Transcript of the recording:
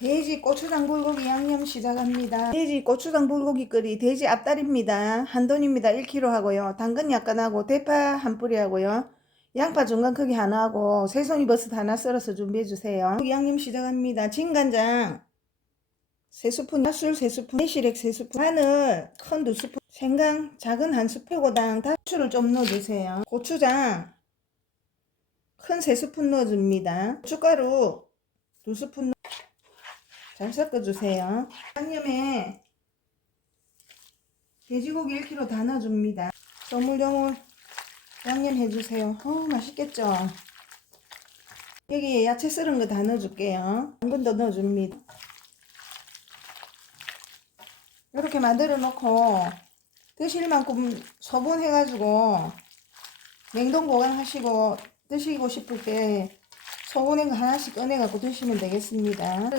돼지 고추장 불고기 양념 시작합니다. 돼지 고추장 불고기 끓이 돼지 앞다리입니다. 한 돈입니다. 1kg 하고요. 당근 약간 하고 대파 한 뿌리 하고요. 양파 중간 크기 하나 하고 새송이 버섯 하나 썰어서 준비해 주세요. 양념 시작합니다. 진간장 세 스푼, 술세 스푼, 매실액 세 스푼, 마늘 큰두 스푼, 생강 작은 한 스푼고당 다추를 좀 넣어주세요. 고추장 큰세 스푼 넣어줍니다. 고춧가루 두 스푼 잘 섞어주세요. 양념에 돼지고기 1kg 다 넣어줍니다. 조물조물 양념 해주세요. 어 맛있겠죠? 여기 야채 썰은 거 다 넣어줄게요. 당근도 넣어줍니다. 이렇게 만들어 놓고 드실 만큼 소분해가지고 냉동 보관하시고 드시고 싶을 때 소분한 거 하나씩 꺼내갖고 드시면 되겠습니다.